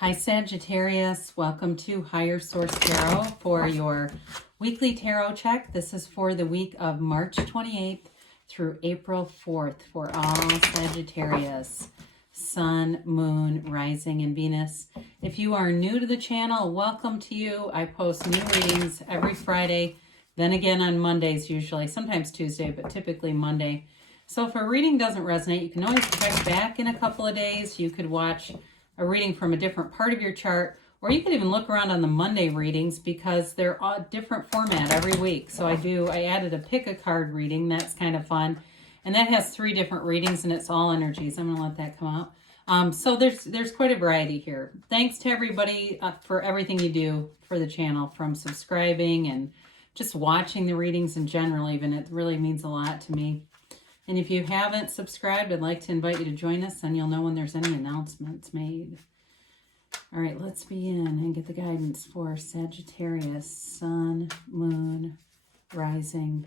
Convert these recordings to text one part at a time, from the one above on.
Hi Sagittarius, welcome to Higher Source Tarot for your weekly tarot check. This is for the week of March 28th through April 4th for all Sagittarius, Sun, Moon, Rising, and Venus. If you are new to the channel, welcome to you. I post new readings every Friday, then again on Mondays usually, sometimes Tuesday, but typically Monday. So if a reading doesn't resonate, you can always check back in a couple of days. You could watch a reading from a different part of your chart, or you can even look around on the Monday readings because they're all different format every week. So I added a pick a card reading. That's kind of fun. And that has 3 different readings and it's all energies. I'm going to let that come out. So there's quite a variety here. Thanks to everybody for everything you do for the channel, from subscribing and just watching the readings in general even. It really means a lot to me. And if you haven't subscribed, I'd like to invite you to join us, and you'll know when there's any announcements made. All right, let's begin and get the guidance for Sagittarius, Sun, Moon, Rising,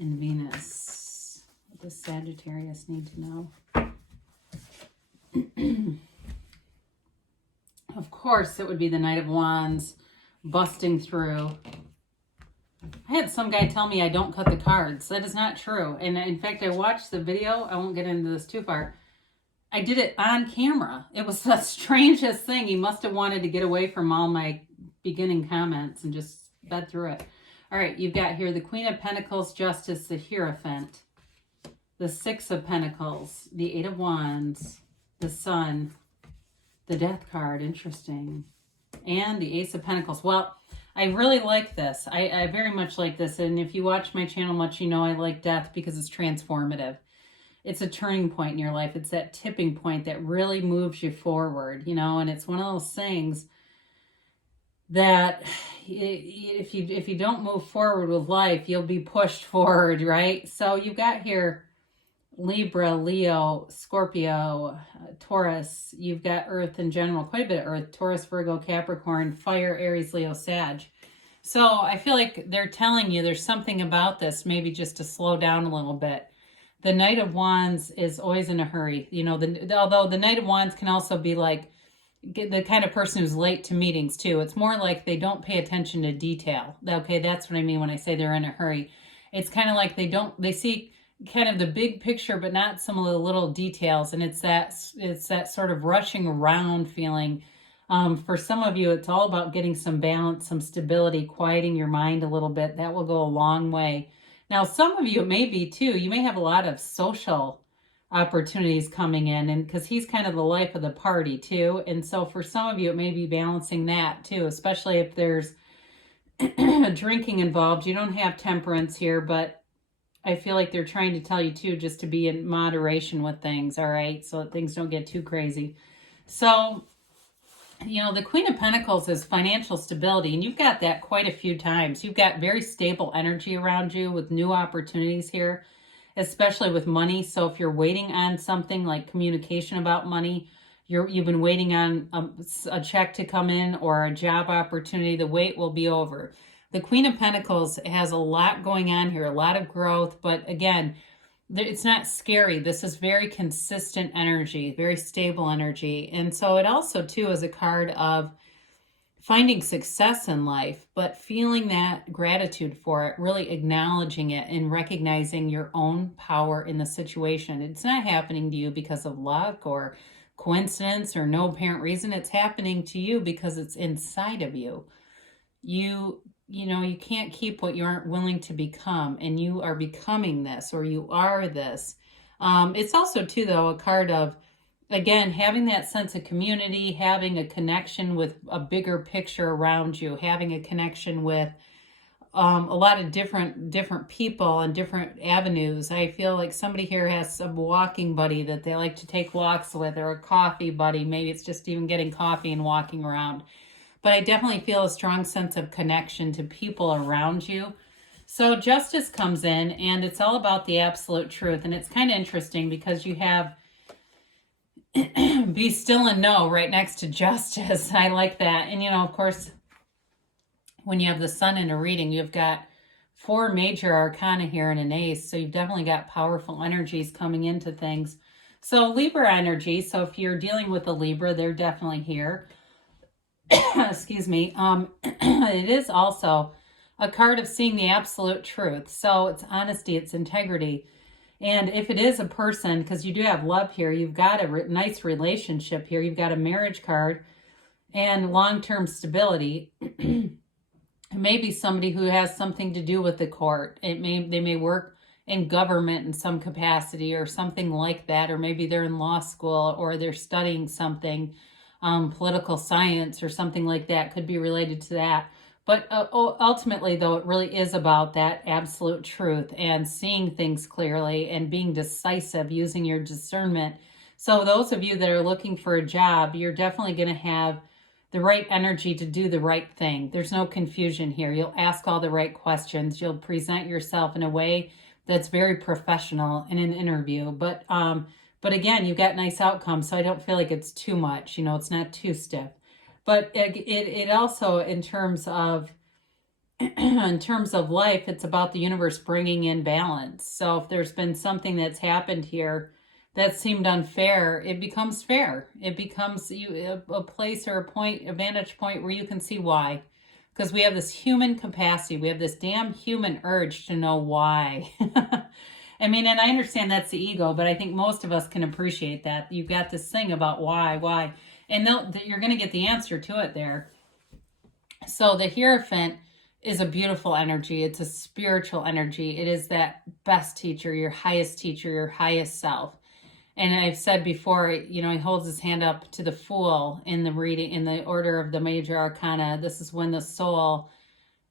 and Venus. What does Sagittarius need to know? Of course, it would be the Knight of Wands busting through. I had some guy tell me I don't cut the cards. That is not true. And in fact, I watched the video. I won't get into this too far. I did it on camera. It was the strangest thing. He must have wanted to get away from all my beginning comments and just sped through it. All right, you've got here the Queen of Pentacles, Justice, the Hierophant, the 6 of Pentacles, the 8 of Wands, the Sun, the Death card, interesting, and the Ace of Pentacles. Well, I really like this. I very much like this. And if you watch my channel much, you know I like death because it's transformative. It's a turning point in your life. It's that tipping point that really moves you forward, you know, and it's one of those things that if you don't move forward with life, you'll be pushed forward, right? So you've got here Libra, Leo, Scorpio, Taurus. You've got Earth in general, quite a bit of Earth, Taurus, Virgo, Capricorn, Fire, Aries, Leo, Sag. So I feel like they're telling you there's something about this, maybe just to slow down a little bit. The Knight of Wands is always in a hurry. You know, although the Knight of Wands can also be like the kind of person who's late to meetings too. It's more like they don't pay attention to detail. Okay, that's what I mean when I say they're in a hurry. It's kind of like they see kind of the big picture, but not some of the little details. And it's that sort of rushing around feeling. For some of you, it's all about getting some balance, some stability, quieting your mind a little bit. That will go a long way. Now, some of you, it may be too, you may have a lot of social opportunities coming in, and because he's kind of the life of the party too. And so for some of you, it may be balancing that too, especially if there's drinking involved. You don't have temperance here, but I feel like they're trying to tell you too, just to be in moderation with things, all right? So that things don't get too crazy. So, you know, the Queen of Pentacles is financial stability, and you've got that quite a few times. You've got very stable energy around you with new opportunities here, especially with money. So if you're waiting on something like communication about money, you've been waiting on a check to come in or a job opportunity, the wait will be over. The Queen of Pentacles has a lot going on here, a lot of growth, but again, it's not scary. This is very consistent energy, very stable energy. And so it also, too, is a card of finding success in life, but feeling that gratitude for it, really acknowledging it and recognizing your own power in the situation. It's not happening to you because of luck or coincidence or no apparent reason. It's happening to you because it's inside of you. You know, you can't keep what you aren't willing to become, and you are becoming this, or you are this. It's also, too, though, a card of, again, having that sense of community, having a connection with a bigger picture around you, having a connection with a lot of different people and different avenues. I feel like somebody here has a walking buddy that they like to take walks with, or a coffee buddy. Maybe it's just even getting coffee and walking around. But I definitely feel a strong sense of connection to people around you. So justice comes in, and it's all about the absolute truth. And it's kind of interesting because you have be still and know right next to justice. I like that. And, you know, of course, when you have the Sun in a reading, you've got 4 major arcana here and an ace. So you've definitely got powerful energies coming into things. So Libra energy. So if you're dealing with a Libra, they're definitely here. excuse me, it is also a card of seeing the absolute truth. So it's honesty, it's integrity. And if it is a person, because you do have love here, you've got a nice relationship here, you've got a marriage card and long-term stability. It may be somebody who has something to do with the court. They may work in government in some capacity or something like that, or maybe they're in law school or they're studying something, political science or something like that, could be related to that. But ultimately, though, it really is about that absolute truth and seeing things clearly and being decisive, using your discernment. So those of you that are looking for a job, you're definitely going to have the right energy to do the right thing. There's no confusion here. You'll ask all the right questions. You'll present yourself in a way that's very professional in an interview. But again, you got nice outcomes, so I don't feel like it's too much. You know, it's not too stiff. But it also, in terms of in terms of life, it's about the universe bringing in balance. So if there's been something that's happened here that seemed unfair, it becomes fair. It becomes a place or a point, a vantage point where you can see why. Because we have this human capacity. We have this damn human urge to know why. I mean, and I understand that's the ego, but I think most of us can appreciate that. You've got this thing about why. And you're going to get the answer to it there. So the Hierophant is a beautiful energy. It's a spiritual energy. It is that best teacher, your highest self. And I've said before, you know, he holds his hand up to the Fool in the reading, in the order of the major arcana. This is when the soul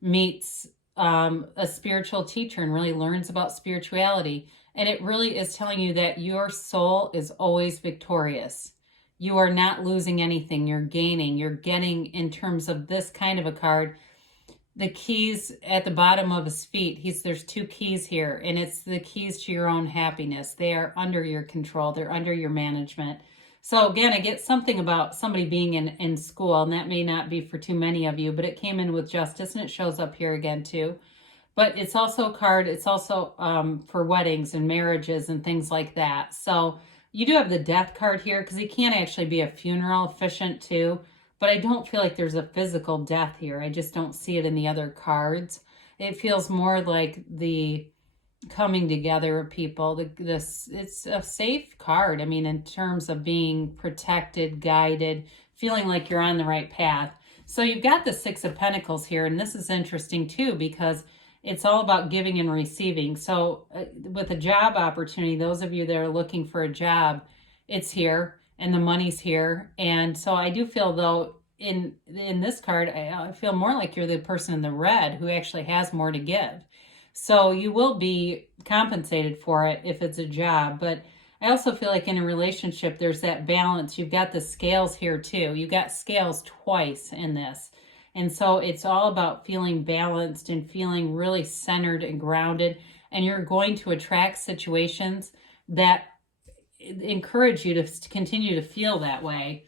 meets a spiritual teacher and really learns about spirituality. And it really is telling you that your soul is always victorious. You are not losing anything. You're gaining. You're getting, in terms of this kind of a card, the keys at the bottom of his feet. There's 2 keys here, and it's the keys to your own happiness. They are under your control. They're under your management. So again, I get something about somebody being in school, and that may not be for too many of you, but it came in with justice, and it shows up here again too. But it's also a card, it's also for weddings and marriages and things like that. So you do have the Death card here, because it can actually be a funeral efficient too. But I don't feel like there's a physical death here. I just don't see it in the other cards. It feels more like the coming together of people. It's a safe card. I mean, in terms of being protected, guided, feeling like you're on the right path. So you've got the 6 of Pentacles here, and this is interesting too, because it's all about giving and receiving. So with a job opportunity, those of you that are looking for a job, it's here. And the money's here. And so I do feel, though, in this card, I feel more like you're the person in the red who actually has more to give. So you will be compensated for it if it's a job. But I also feel like in a relationship, there's that balance. You've got the scales here too. You've got scales twice in this. And so it's all about feeling balanced and feeling really centered and grounded. And you're going to attract situations that encourage you to continue to feel that way.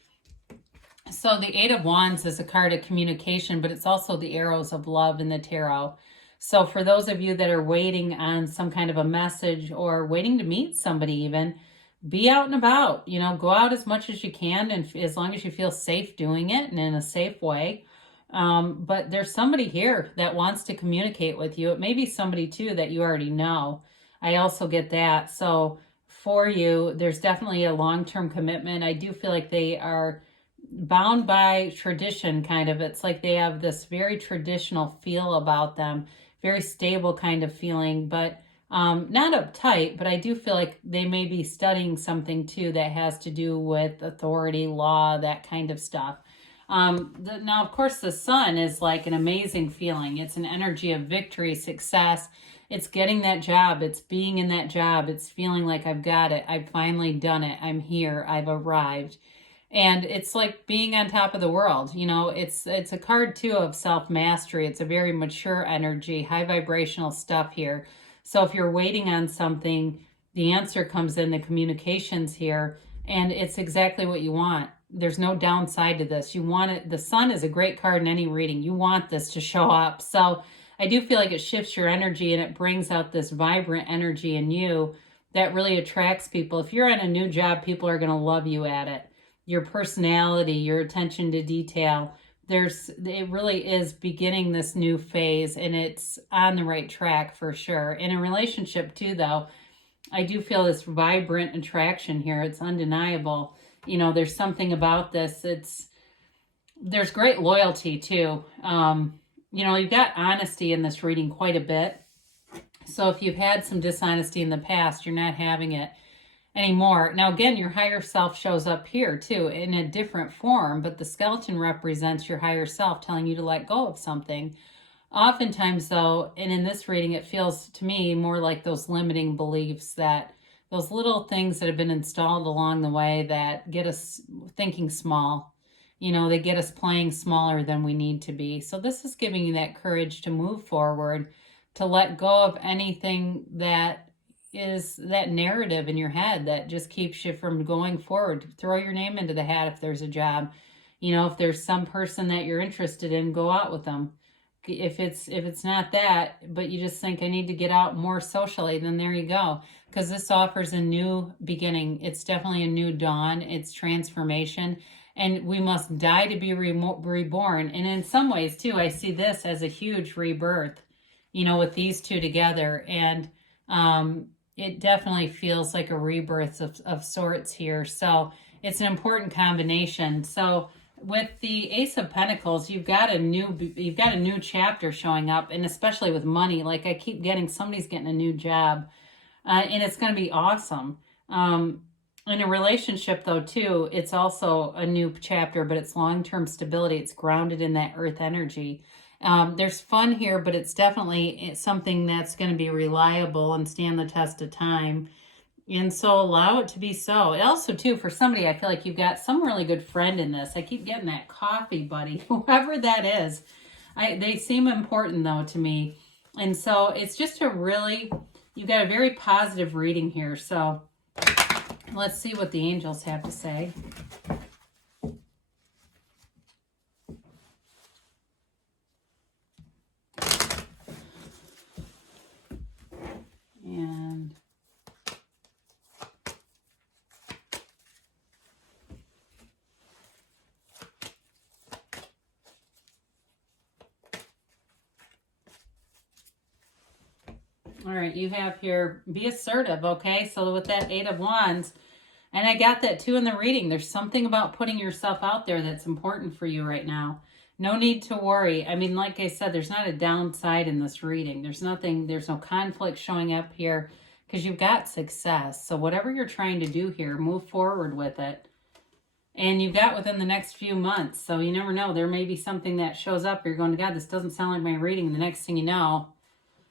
So the 8 of Wands is a card of communication, but it's also the arrows of love in the tarot. So for those of you that are waiting on some kind of a message or waiting to meet somebody even, be out and about. You know, go out as much as you can, and as long as you feel safe doing it and in a safe way. But there's somebody here that wants to communicate with you. It may be somebody too that you already know. I also get that. So for you, there's definitely a long-term commitment. I do feel like they are bound by tradition, kind of. It's like they have this very traditional feel about them, very stable kind of feeling, but not uptight. But I do feel like they may be studying something too that has to do with authority, law, that kind of stuff. Now, of course, the Sun is like an amazing feeling. It's an energy of victory, success. It's getting that job. It's being in that job. It's feeling like I've got it. I've finally done it. I'm here. I've arrived. And it's like being on top of the world. You know, it's a card too of self-mastery. It's a very mature energy, high vibrational stuff here. So if you're waiting on something, the answer comes in the communications here, and it's exactly what you want. There's no downside to this. You want it. The Sun is a great card in any reading. You want this to show up. So I do feel like it shifts your energy, and it brings out this vibrant energy in you that really attracts people. If you're on a new job, people are going to love you at it. Your personality, your attention to detail, it really is beginning this new phase, and it's on the right track for sure. In a relationship too, though, I do feel this vibrant attraction here. It's undeniable. You know, there's something about this. There's great loyalty too. You know, you've got honesty in this reading quite a bit. So if you've had some dishonesty in the past, you're not having it anymore. Now, again, your higher self shows up here too in a different form, but the skeleton represents your higher self telling you to let go of something. Oftentimes, though, and in this reading, it feels to me more like those limiting beliefs, that those little things that have been installed along the way that get us thinking small. You know, they get us playing smaller than we need to be. So this is giving you that courage to move forward, to let go of anything that is that narrative in your head that just keeps you from going forward. Throw your name into the hat if there's a job. You know, if there's some person that you're interested in, go out with them. If it's not that, but you just think, I need to get out more socially, then there you go. Because this offers a new beginning. It's definitely a new dawn. It's transformation. And we must die to be reborn. And in some ways, too, I see this as a huge rebirth, you know, with these two together. And it definitely feels like a rebirth of sorts here. So it's an important combination. So with the Ace of Pentacles, you've got a new chapter showing up, and especially with money, like I keep getting, somebody's getting a new job, and it's going to be awesome. In a relationship, though, too, it's also a new chapter, but it's long-term stability. It's grounded in that earth energy. There's fun here, but it's definitely something that's going to be reliable and stand the test of time. And so allow it to be so. And also, too, for somebody, I feel like you've got some really good friend in this. I keep getting that coffee buddy, whoever that is. They seem important, though, to me. And so it's just you've got a very positive reading here. So let's see what the angels have to say. And all right, you have here, be assertive, okay? So with that Eight of Wands, and I got that too in the reading, there's something about putting yourself out there that's important for you right now. No need to worry. I mean, like I said, there's not a downside in this reading. There's no conflict showing up here because you've got success. So whatever you're trying to do here, move forward with it. And you've got within the next few months. So you never know. There may be something that shows up. You're going, God, this doesn't sound like my reading. And the next thing you know,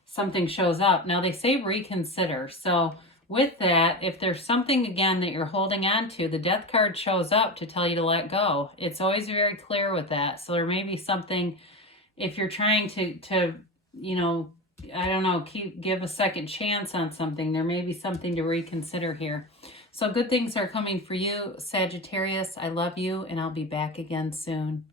something shows up. Now, they say reconsider. So with that, if there's something, again, that you're holding on to, the Death card shows up to tell you to let go. It's always very clear with that. So there may be something, if you're trying to you know, I don't know, give a second chance on something, there may be something to reconsider here. So good things are coming for you, Sagittarius. I love you, and I'll be back again soon.